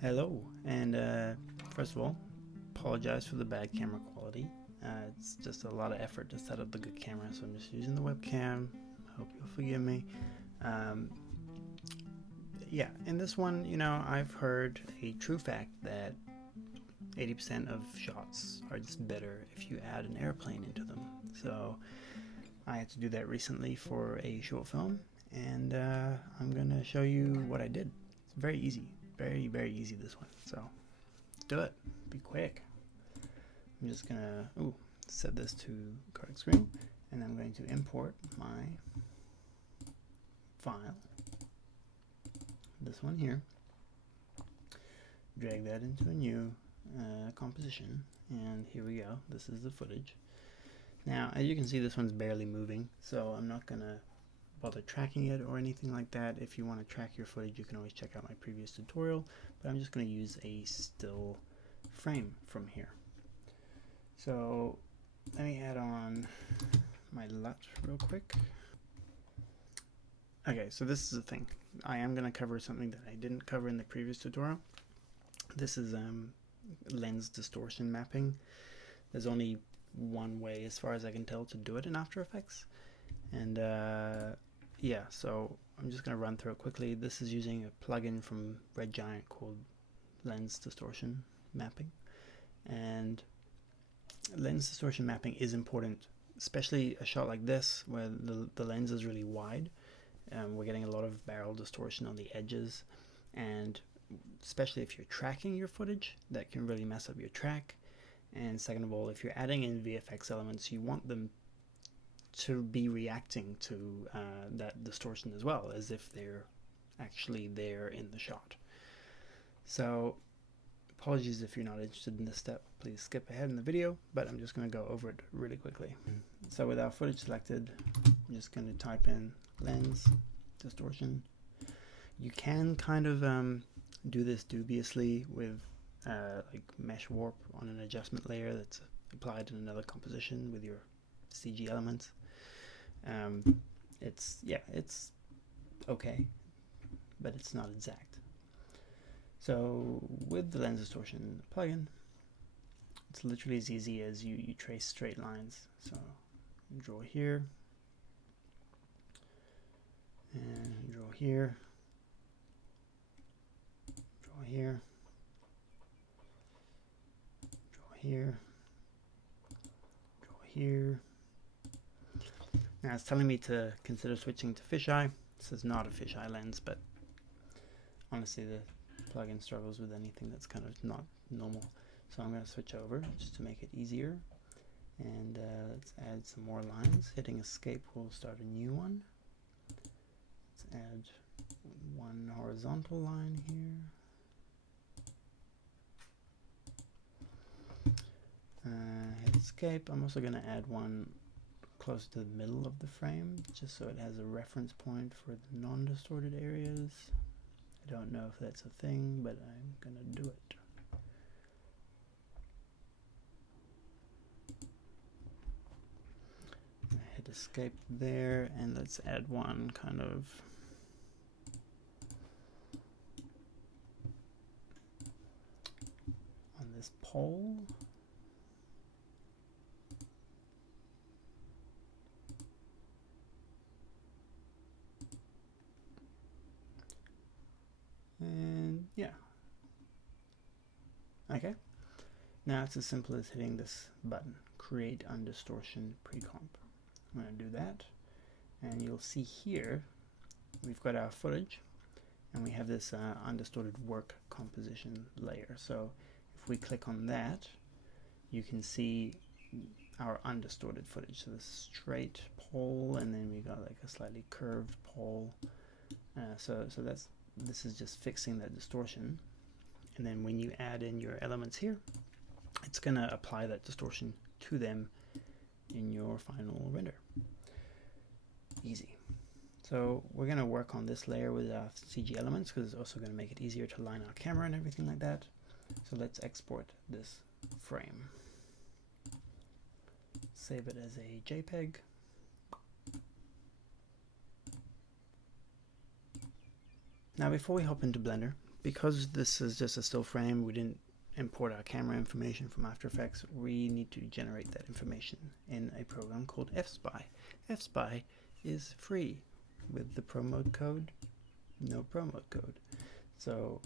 Hello, and first of all, apologize for the bad camera quality. It's just a lot of effort to set up the good camera, so I'm just using the webcam. Hope you'll forgive me. Um, yeah, in this one, I've heard a true fact that 80% of shots are just better if you add an airplane into them. So I had to do that recently for a short film, and I'm going to show you what I did. It's very easy. Very, very easy, this one. So let's do it. Be quick. I'm just going to set this to correct screen, and I'm going to import my file. This one here. Drag that into a new composition, and here we go. This is the footage. Now, as you can see, this one's barely moving, so I'm not going to bother tracking it or anything like that. If you want to track your footage, you can always check out my previous tutorial, but I'm just going to use a still frame from here. So let me add on my LUT real quick. Okay, so this is the thing. I am going to cover something that I didn't cover in the previous tutorial. This is lens distortion mapping. There's only one way, as far as I can tell, to do it in After Effects, and yeah, so I'm just going to run through it quickly. This is using a plugin from Red Giant called Lens Distortion Mapping, and lens distortion mapping is important, especially a shot like this where the lens is really wide. We're getting a lot of barrel distortion on the edges, and especially if you're tracking your footage, that can really mess up your track. And second of all, if you're adding in VFX elements, you want them to be reacting to that distortion as well, as if they're actually there in the shot. So apologies if you're not interested in this step, please skip ahead in the video, but I'm just going to go over it really quickly. So with our footage selected, I'm just going to type in lens distortion. You can kind of do this dubiously with like mesh warp on an adjustment layer that's applied in another composition with your CG elements. It's okay, but it's not exact. So with the lens distortion plugin, it's literally as easy as you trace straight lines. So draw here, and draw here, draw here, draw here, draw here. Now it's telling me to consider switching to fisheye. This is not a fisheye lens, but honestly the plugin struggles with anything that's kind of not normal. So I'm going to switch over just to make it easier. And let's add some more lines. Hitting escape will start a new one. Let's add one horizontal line here. Hit escape. I'm also going to add one close to the middle of the frame, just so it has a reference point for the non-distorted areas. I don't know if that's a thing, but I'm gonna do it. Hit escape there, and let's add one kind of on this pole. And yeah. Okay. Now it's as simple as hitting this button, Create Undistortion Pre-Comp. I'm going to do that. And you'll see here, we've got our footage, and we have this undistorted work composition layer. So if we click on that, you can see our undistorted footage. So this straight pole, and then we got like a slightly curved pole. So this is just fixing that distortion, and then when you add in your elements here, it's going to apply that distortion to them in your final render. Easy. So we're going to work on this layer with our CG elements, because it's also going to make it easier to line our camera and everything like that. So let's export this frame. Save it as a JPEG. Now before we hop into Blender, because this is just a still frame, we didn't import our camera information from After Effects. We need to generate that information in a program called FSpy. FSpy is free with the Pro Mode code, no Pro Mode code. So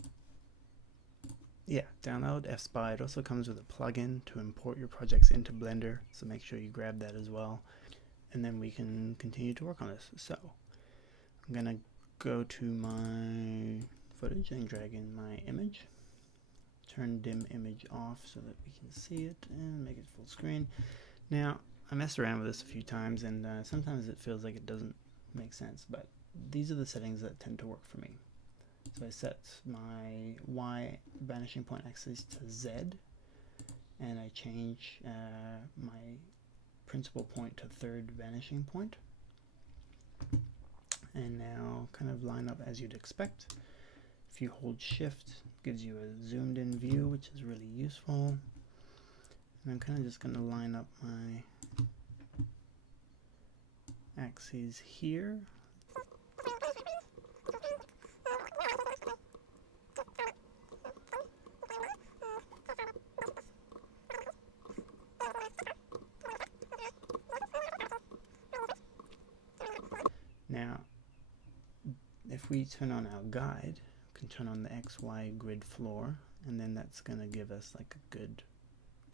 yeah, download FSpy. It also comes with a plugin to import your projects into Blender, so make sure you grab that as well. And then we can continue to work on this. So I'm gonna go to my footage and drag in my image. Turn dim image off so that we can see it and make it full screen. Now, I messed around with this a few times, and sometimes it feels like it doesn't make sense, but these are the settings that tend to work for me. So I set my Y vanishing point axis to Z, and I change my principal point to third vanishing point. And now kind of line up as you'd expect. If you hold shift, it gives you a zoomed in view, which is really useful. And I'm kind of just going to line up my axes here. Now, if we turn on our guide, we can turn on the XY grid floor, and then that's going to give us like a good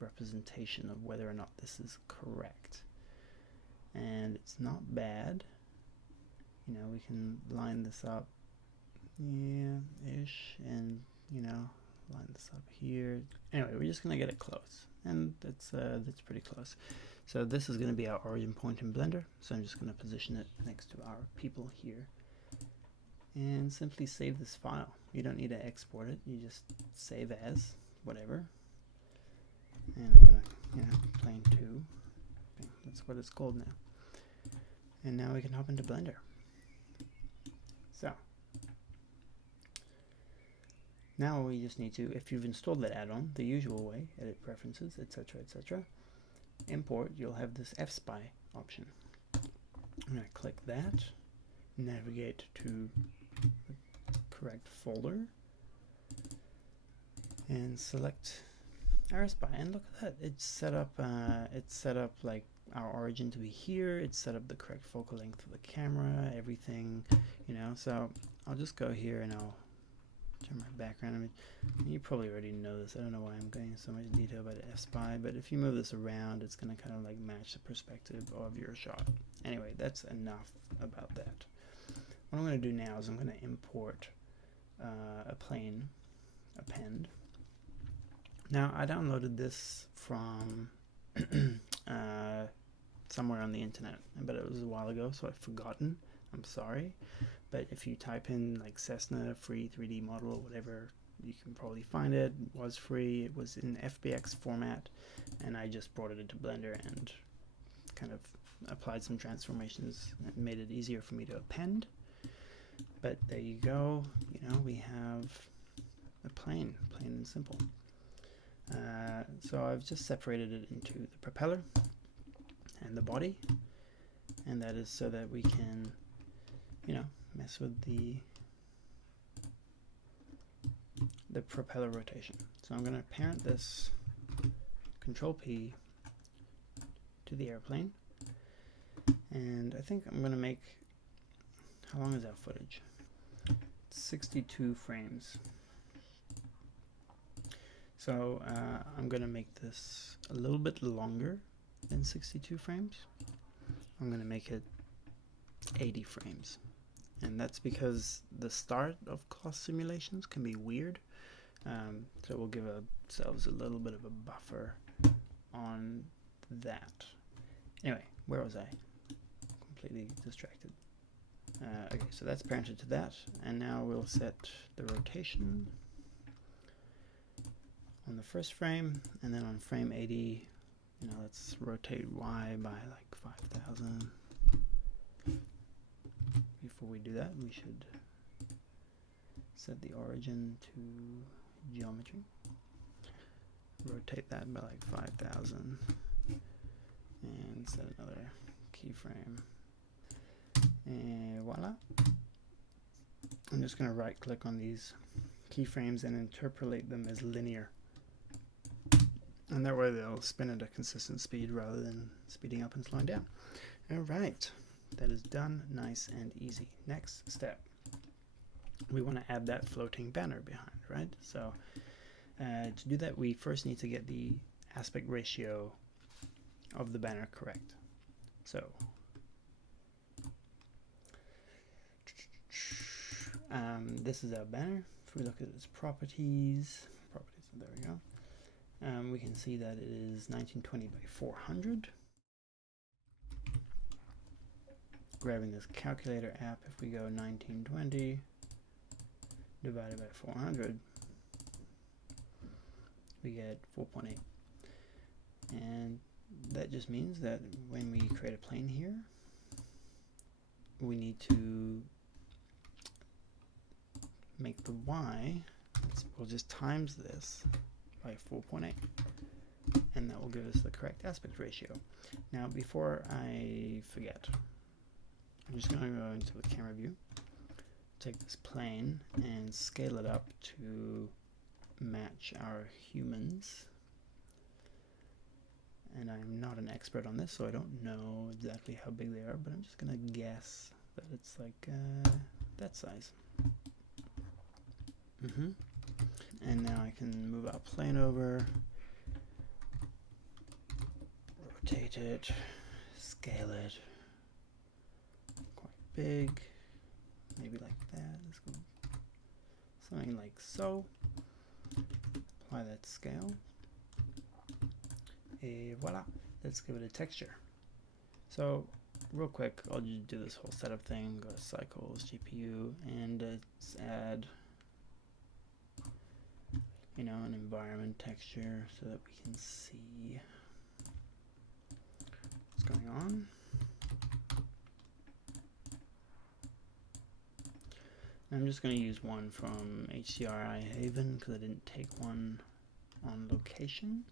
representation of whether or not this is correct. And it's not bad. You know, we can line this up, yeah-ish, and you know, line this up here. Anyway, we're just going to get it close, and that's pretty close. So this is going to be our origin point in Blender, so I'm just going to position it next to our people here and simply save this file. You don't need to export it, you just save as whatever. And I'm going to, plane 2, okay, that's what it's called now. And now we can hop into Blender. So now we just need to, if you've installed that add-on the usual way, edit preferences, etc., etc., import, you'll have this FSpy option. I'm going to click that, navigate to the correct folder, and select our spy. And look at that, it's set up like our origin to be here. It's set up the correct focal length for the camera, everything, you know. So I'll just go here and I'll turn my background image. You probably already know this. I don't know why I'm going into so much detail about FSpy, but if you move this around, it's going to kind of like match the perspective of your shot. Anyway, that's enough about that. What I'm going to do now is I'm going to import a plane, append. Now, I downloaded this from somewhere on the internet, but it was a while ago, so I've forgotten. I'm sorry. But if you type in like Cessna free 3D model or whatever, you can probably find it. It was free. It was in FBX format, and I just brought it into Blender and kind of applied some transformations and made it easier for me to append. But there you go. You know, we have a plane, plain and simple. So I've just separated it into the propeller and the body, and that is so that we can, you know, mess with the propeller rotation. So I'm going to parent this Control P to the airplane, and I think I'm going to make, how long is our footage? 62 frames. So I'm going to make this a little bit longer than 62 frames. I'm going to make it 80 frames. And that's because the start of cloth simulations can be weird. So we'll give ourselves a little bit of a buffer on that. Anyway, where was I? Completely distracted. Okay, so that's parented to that. And now we'll set the rotation on the first frame, and then on frame 80, you know, let's rotate Y by like 5,000. Before we do that, we should set the origin to geometry. Rotate that by like 5,000, and set another keyframe. And voila. I'm just going to right click on these keyframes and interpolate them as linear. And that way they'll spin at a consistent speed rather than speeding up and slowing down. All right, that is done, nice and easy. Next step, we want to add that floating banner behind, right? So to do that, we first need to get the aspect ratio of the banner correct. So this is our banner. If we look at its properties, there we go. We can see that it is 1920 by 400. Grabbing this calculator app, if we go 1920 divided by 400, we get 4.8. And that just means that when we create a plane here, we need to make the y, we'll just times this by 4.8, and that will give us the correct aspect ratio. Now before I forget, I'm just going to go into the camera view, take this plane and scale it up to match our humans. And I'm not an expert on this, so I don't know exactly how big they are, but I'm just going to guess that it's like that size. And now I can move our plane over, rotate it, scale it, quite big, maybe like that. Let's go something like so. Apply that scale. Et voila, let's give it a texture. So real quick, I'll just do this whole setup thing, go to cycles, GPU, and let's add, you know, an environment texture so that we can see what's going on. I'm just going to use one from HCRI Haven because I didn't take one on location.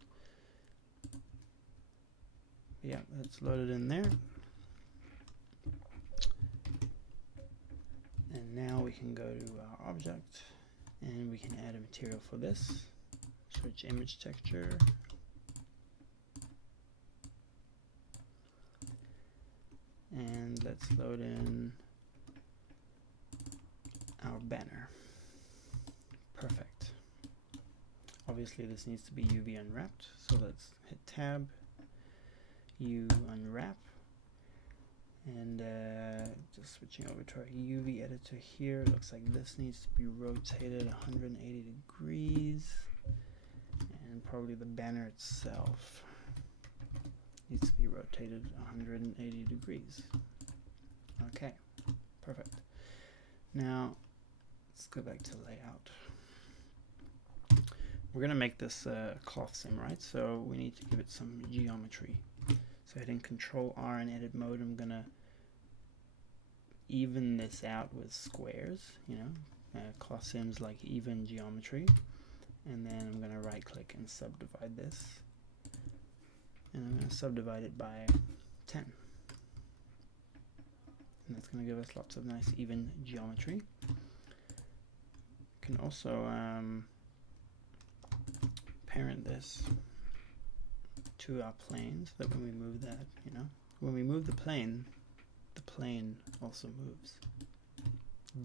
Yeah, that's loaded in there. And now we can go to our object and we can add a material for this. Search image texture. And let's load in our banner. Perfect. Obviously this needs to be UV unwrapped, so let's hit tab, U unwrap, and just switching over to our UV editor here. It looks like this needs to be rotated 180 degrees, and probably the banner itself needs to be rotated 180 degrees. Okay, perfect. Now let's go back to layout. We're going to make this cloth sim, right? So we need to give it some geometry. So hitting Control R in edit mode, I'm going to even this out with squares, you know, cloth sims like even geometry. And then I'm going to right click and subdivide this. And I'm going to subdivide it by 10. And that's going to give us lots of nice even geometry. Can also parent this to our plane so that when we move that, you know, when we move the plane also moves.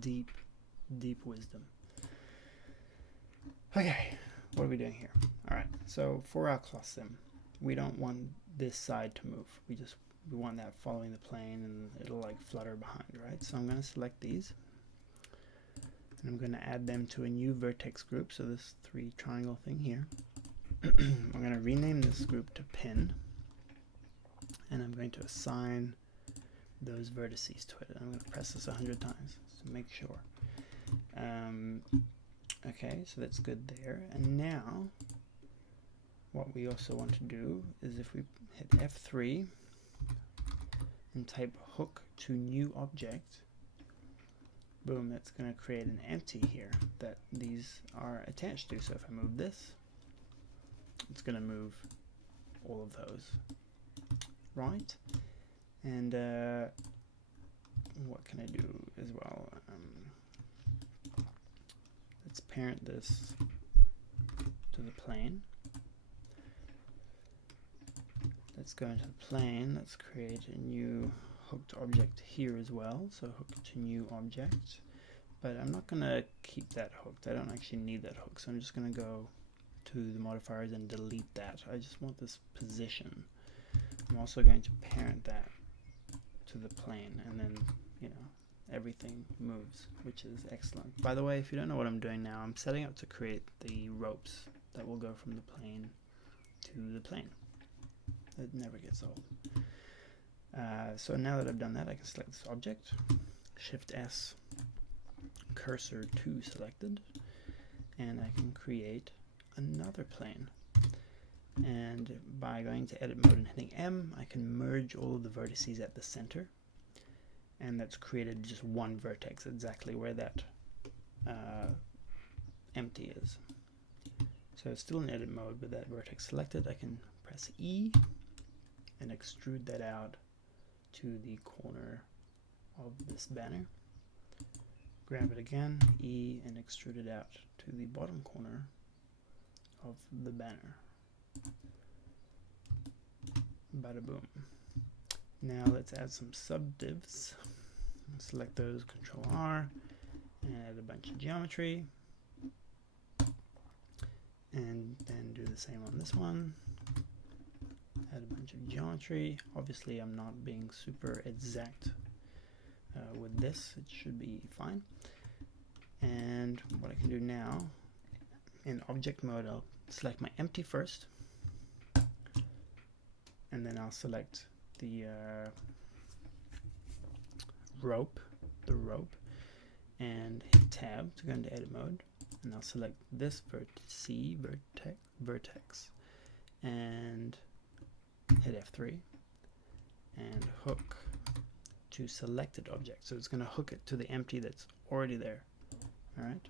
Deep wisdom. Okay, what are we doing here? Alright, so for our cloth sim, we don't want this side to move. We want that following the plane and it'll like flutter behind, right? So I'm going to select these and I'm going to add them to a new vertex group. So this 3 triangle thing here. I'm going to rename this group to pin, and I'm going to assign those vertices to it. I'm going to press this 100 times to make sure. Okay, so that's good there. And now what we also want to do is if we hit F3 and type hook to new object, boom, that's going to create an empty here that these are attached to. So if I move this, it's going to move all of those, right? And what can I do as well? let's parent this to the plane. Let's go into the plane. Let's create a new hooked object here as well. So hook to new object. But I'm not going to keep that hooked. I don't actually need that hook. So I'm just going to go to the modifiers and delete that. I just want this position. I'm also going to parent that to the plane, and then, you know, everything moves, which is excellent. By the way, if you don't know what I'm doing now, I'm setting up to create the ropes that will go from the plane to the plane. It never gets old. So now that I've done that, I can select this object, Shift S, cursor to selected, and I can create another plane. And by going to edit mode and hitting M, I can merge all of the vertices at the center, and that's created just one vertex exactly where that empty is. So it's still in edit mode, but that vertex selected. I can press E and extrude that out to the corner of this banner. Grab it again, E, and extrude it out to the bottom corner of the banner. Bada boom. Now let's add some subdivs. Select those, Control R, and add a bunch of geometry. And then do the same on this one. Add a bunch of geometry. Obviously I'm not being super exact with this. It should be fine. And what I can do now, in object mode, I'll select my empty first. And then I'll select the rope, and hit tab to go into edit mode. And I'll select this vertex, and hit F3, and hook to selected object. So it's going to hook it to the empty that's already there. All right.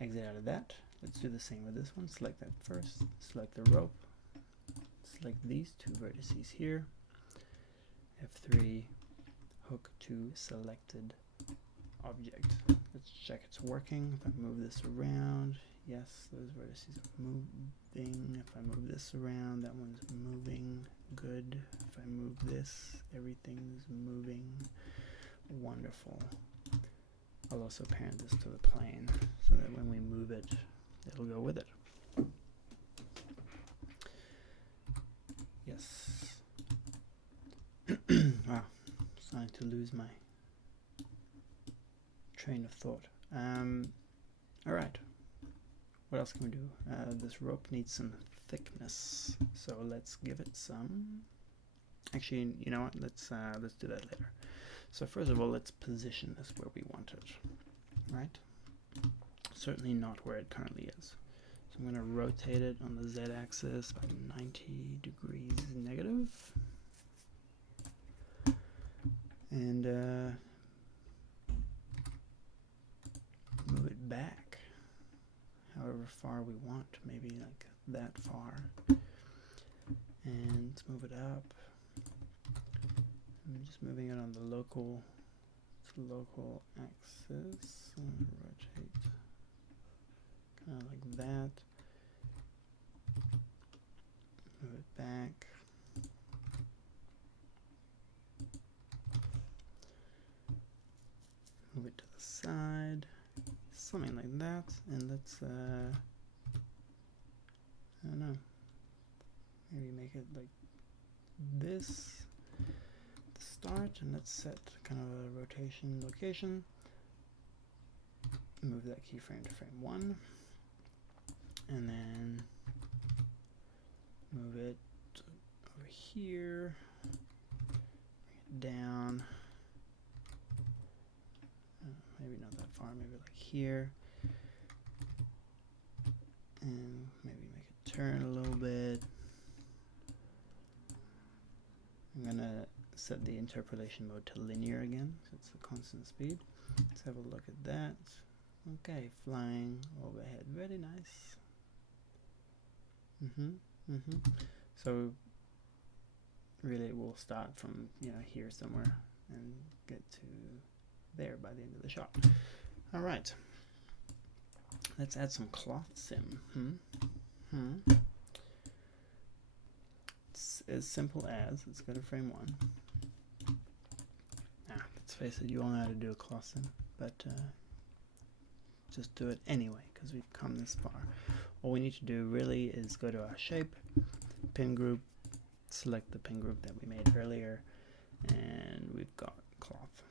Exit out of that. Let's do the same with this one. Select that first. Select the rope. Select these two vertices here. F3, hook to selected object. Let's check it's working. If I move this around, yes, those vertices are moving. If I move this around, that one's moving. Good. If I move this, everything's moving. Wonderful. I'll also parent this to the plane so that when we move it, it'll go with it. Yes. Wow, starting to lose my train of thought. All right. What else can we do? This rope needs some thickness, so let's give it some. Actually, you know what? Let's do that later. So first of all, let's position this where we want it. Right? Certainly not where it currently is. So I'm going to rotate it on the z-axis by 90 degrees negative. And move it back however far we want, maybe like that far. And let's move it up. I'm just moving it on the local axis. Rotate kind of like that. Move it back. Move it to the side. Something like that. And let's, I don't know, maybe make it like this to start. And let's set kind of a rotation location. Move that keyframe to frame 1. And then move it over here, bring it down, maybe not that far, maybe like here, and maybe make it turn a little bit. I'm gonna set the interpolation mode to linear again, so it's a constant speed. Let's have a look at that. Okay, flying overhead, very nice. So really it will start from, you know, here somewhere and get to there by the end of the shot. All right. Let's add some cloth sim. It's as simple as, let's go to frame 1. Let's face it, you all know how to do a cloth sim, but just do it anyway because we've come this far. All we need to do really is go to our shape, pin group, select the pin group that we made earlier, and we've got cloth.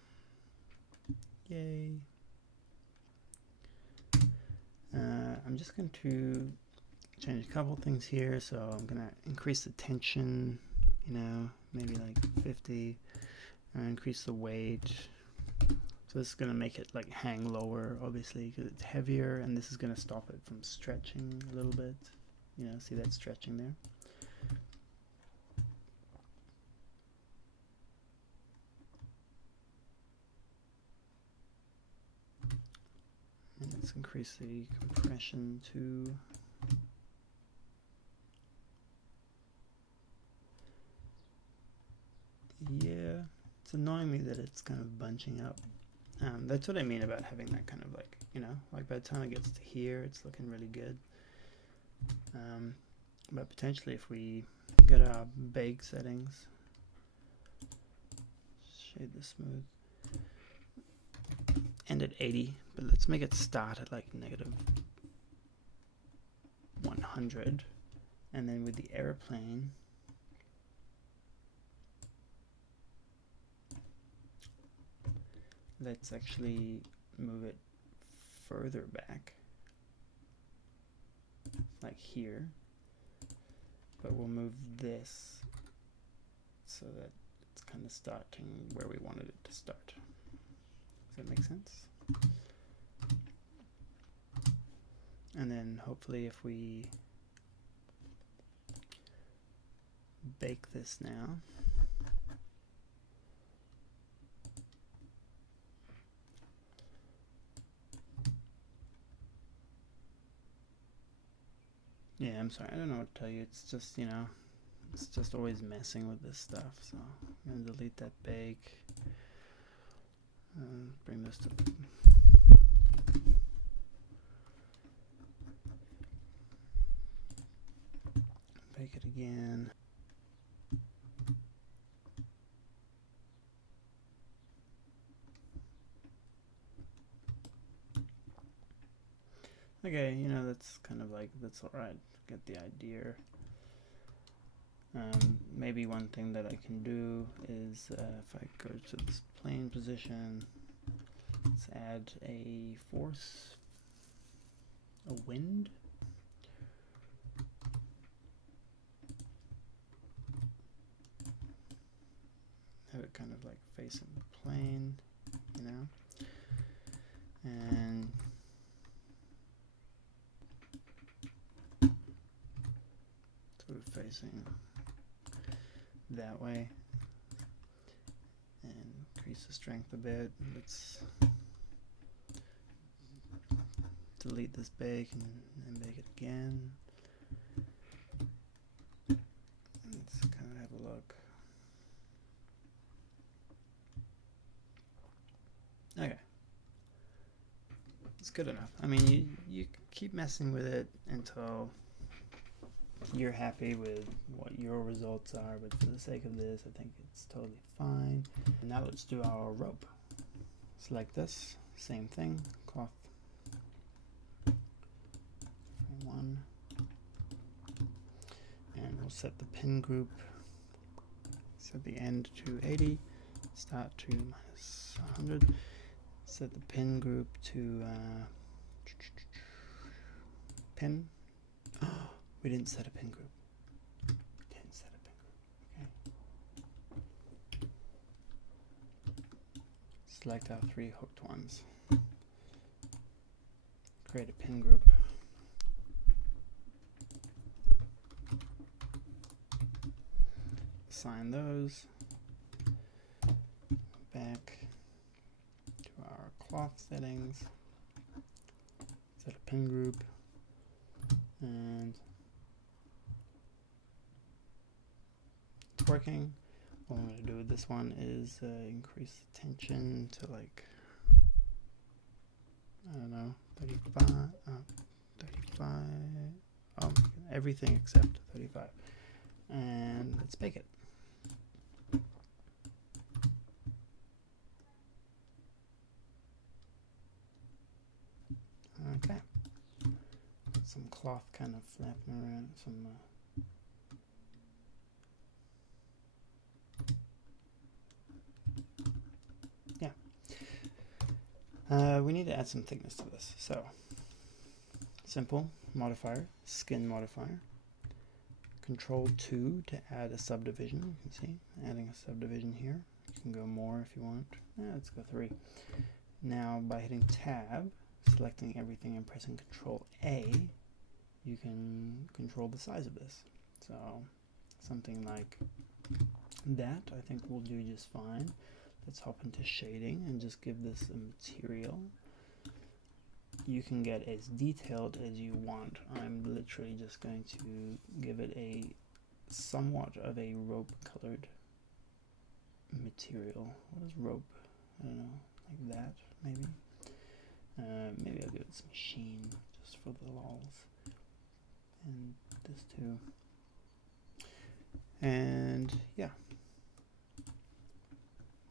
Yay. I'm just going to change a couple things here, so I'm going to increase the tension, you know, maybe like 50, and increase the weight. So this is going to make it like hang lower, obviously, because it's heavier, and this is going to stop it from stretching a little bit. You know, see that stretching there? And let's increase the compression to it's annoying me that it's kind of bunching up. That's what I mean about having that kind of like, you know, like by the time it gets to here, it's looking really good. But potentially if we go to our bake settings, shade the smooth, end at 80, but let's make it start at like -100, and then with the airplane, let's actually move it further back, like here, but we'll move this so that it's kind of starting where we wanted it to start. Does that make sense? And then hopefully if we bake this now, yeah, I'm sorry, I don't know what to tell you. It's just, you know, it's just always messing with this stuff. So I'm going to delete that bake. Bring this to bake it again. Okay, you know, that's kind of like, that's alright. Get the idea. Maybe one thing that I can do is if I go to this plane position, let's add a force, a wind. Have it kind of like facing the plane, you know, and sort of facing that way, and increase the strength a bit. Let's delete this bake and bake it again. Let's kind of have a look. Okay, it's good enough. I mean, you keep messing with it until you're happy with what your results are, but for the sake of this, I think it's totally fine. And now let's do our rope. Select this, same thing, cloth, frame 1, and we'll set the pin group, set the end to 80, start to -100, set the pin group to pin. We didn't set a pin group. Okay. Select our 3 hooked ones. Create a pin group. Assign those. Back to our cloth settings. Set a pin group. And it's working. What I'm going to do with this one is increase the tension to like, I don't know, 35, 35, oh, everything except 35. And let's bake it. Okay. Some cloth kind of flapping around, some we need to add some thickness to this. So simple modifier, skin modifier. Control 2 to add a subdivision. You can see adding a subdivision here. You can go more if you want. Let's go 3. Now by hitting tab, selecting everything and pressing Control A, you can control the size of this. So something like that I think will do just fine. Let's hop into shading and just give this a material. You can get as detailed as you want. I'm literally just going to give it a somewhat of a rope colored material. What is rope? I don't know, like that maybe. Maybe I'll give it some sheen just for the lols. And this too. And yeah.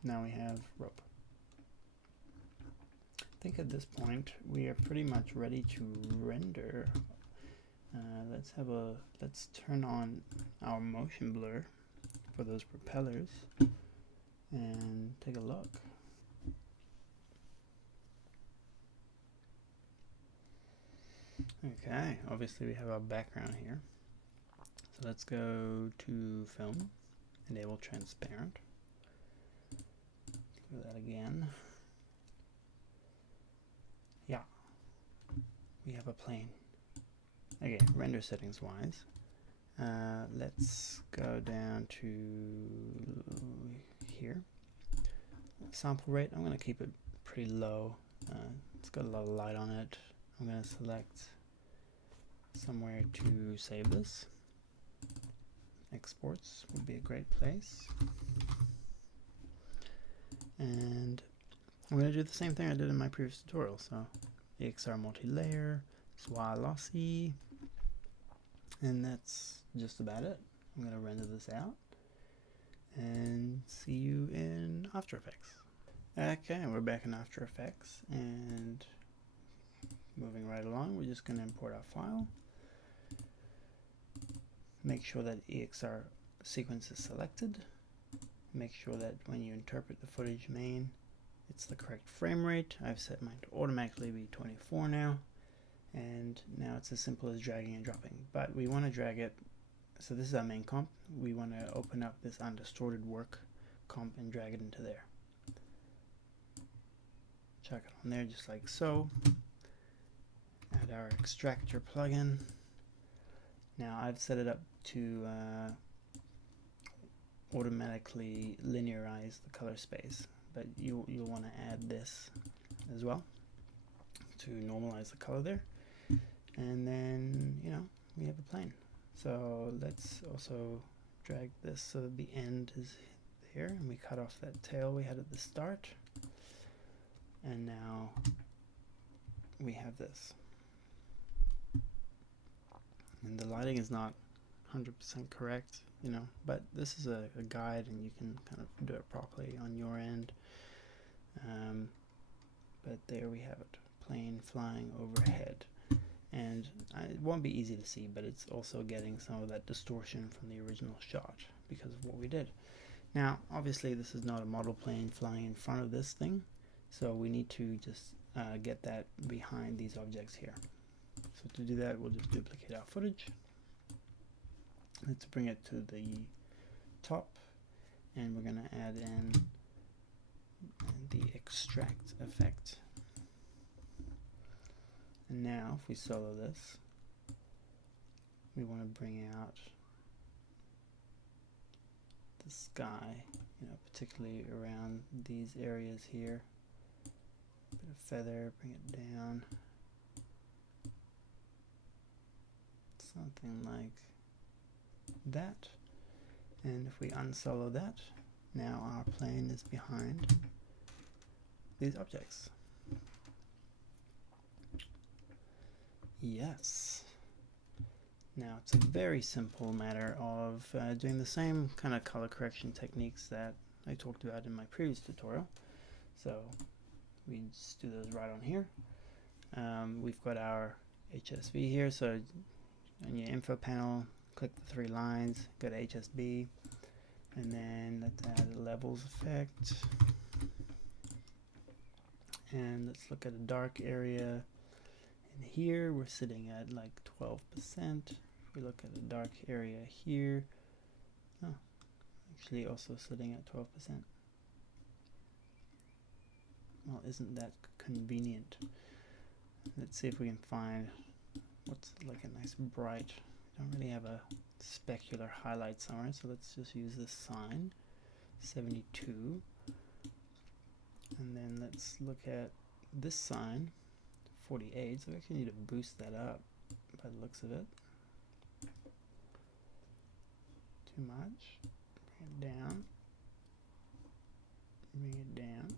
Now we have rope. I think at this point we are pretty much ready to render. Let's turn on our motion blur for those propellers and take a look. Okay, obviously we have our background here. So let's go to film, enable transparent. Do that again. Yeah, we have a plane. Okay, render settings wise, let's go down to here. Sample rate, I'm going to keep it pretty low. It's got a lot of light on it. I'm going to select somewhere to save this. Exports would be a great place. And I'm going to do the same thing I did in my previous tutorial. So EXR multi-layer, SWA lossy, and that's just about it. I'm going to render this out and see you in After Effects. Okay, we're back in After Effects and moving right along. We're just going to import our file. Make sure that EXR sequence is selected. Make sure that when you interpret the footage main, it's the correct frame rate. I've set mine to automatically be 24 now. And now it's as simple as dragging and dropping. But we want to drag it, so this is our main comp. We want to open up this undistorted work comp and drag it into there. Chuck it on there just like so. Add our extractor plugin. Now I've set it up to automatically linearize the color space, but you'll want to add this as well to normalize the color there. And then, you know, we have a plane. So let's also drag this so that the end is here, and we cut off that tail we had at the start. And now we have this. And the lighting is not 100% correct, you know, but this is a guide and you can kind of do it properly on your end. But there we have it, plane flying overhead. And it won't be easy to see, but it's also getting some of that distortion from the original shot because of what we did. Now, obviously this is not a model plane flying in front of this thing, so we need to just get that behind these objects here. So to do that, we'll just duplicate our footage. Let's bring it to the top, and we're going to add in the extract effect. And now, if we solo this, we want to bring out the sky, you know, particularly around these areas here. Bit of feather, bring it down. Something like that. And if we unsolo that, now our plane is behind these objects. Yes. Now it's a very simple matter of doing the same kind of color correction techniques that I talked about in my previous tutorial. So we just do those right on here. We've got our HSV here, so on your info panel, click the 3 lines, go to HSB, and then let's add a levels effect. And let's look at a dark area. And here we're sitting at like 12%. If we look at a dark area here, actually also sitting at 12%. Well, isn't that convenient? Let's see if we can find what's like a nice bright. We don't really have a specular highlight somewhere, so let's just use this sign, 72. And then let's look at this sign, 48. So we actually need to boost that up by the looks of it. Too much. Bring it down. Bring it down.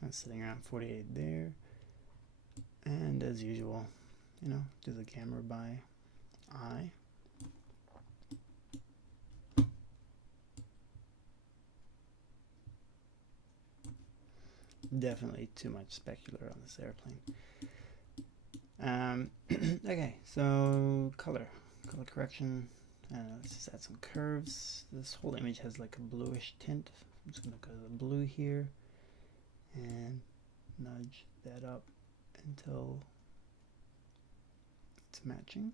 Kind of sitting around 48 there. And as usual, you know, do the camera by eye. Definitely too much specular on this airplane. Okay, so color correction. Let's just add some curves. This whole image has like a bluish tint. I'm just going to go to the blue here and nudge that up until it's matching.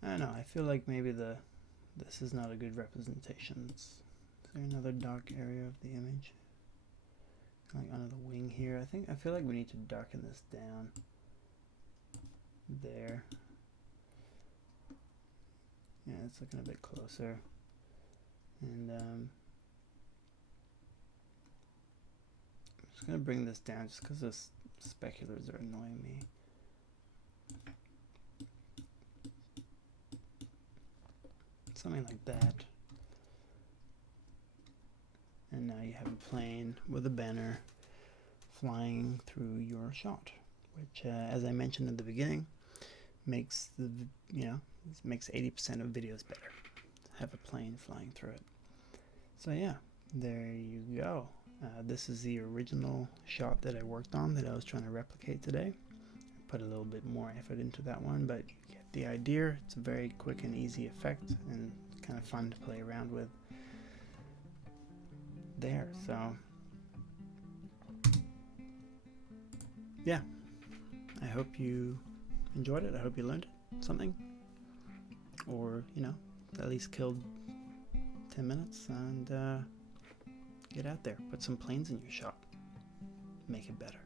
I don't know, I feel like maybe this is not a good representation. Is there another dark area of the image? Like under the wing here. I feel like we need to darken this down there. Yeah, it's looking a bit closer. And I'm just gonna bring this down just because the speculars are annoying me. Something like that. And now you have a plane with a banner flying through your shot, which, as I mentioned at the beginning, makes the makes 80% of videos better. Have a plane flying through it. So yeah, there you go. This is the original shot that I worked on that I was trying to replicate today. I put a little bit more effort into that one, but you get the idea. It's a very quick and easy effect and kind of fun to play around with there. So yeah, I hope you enjoyed it. I hope you learned something, or you know, at least killed 10 minutes and get out there, put some planes in your shot, make it better.